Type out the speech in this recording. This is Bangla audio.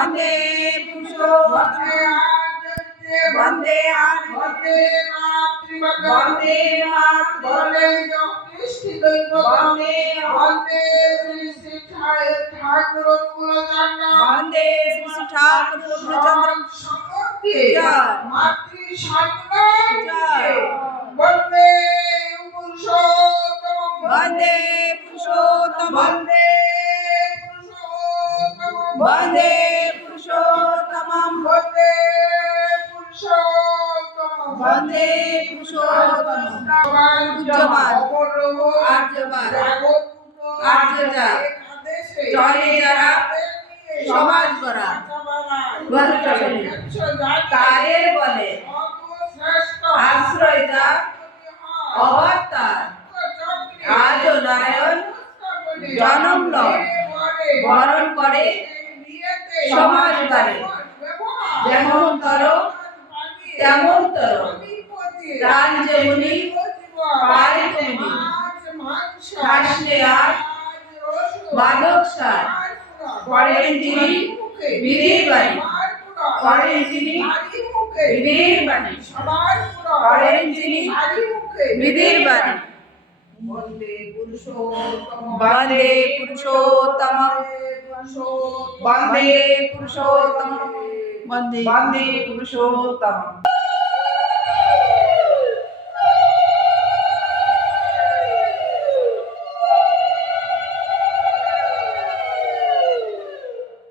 वन्दे पुरुषोत्तमं वन्दे वन्दे वन्दे श्री ठाकुर वन्दे श्री ठाकुर गुरुचंद्रम मातृ वन्दे पुरुषोत्तम वन्दे पुरुषोत्तम वन्दे पुरुषोत्तमं वन्दे पुरुषोत्तमं आर्यजा चले যারা সমাজ গড়া তাদের বলে আশ্রয়তা অবতার আজ নারায়ণ জনম লয় বরণ করে সমাজ বাড়ে যেমন তর তেমন তর প্রাণ যেমনি পায় তেমনি হাসলে আর মাদক সার করেন যিনি বিধির বাণী করেন যিনি বিধির বাণী করেন যিনি বিধির বাণী বন্দে পুরুষোত্তম বন্দে পুরুষোত্তম বন্দে পুরুষোত্তম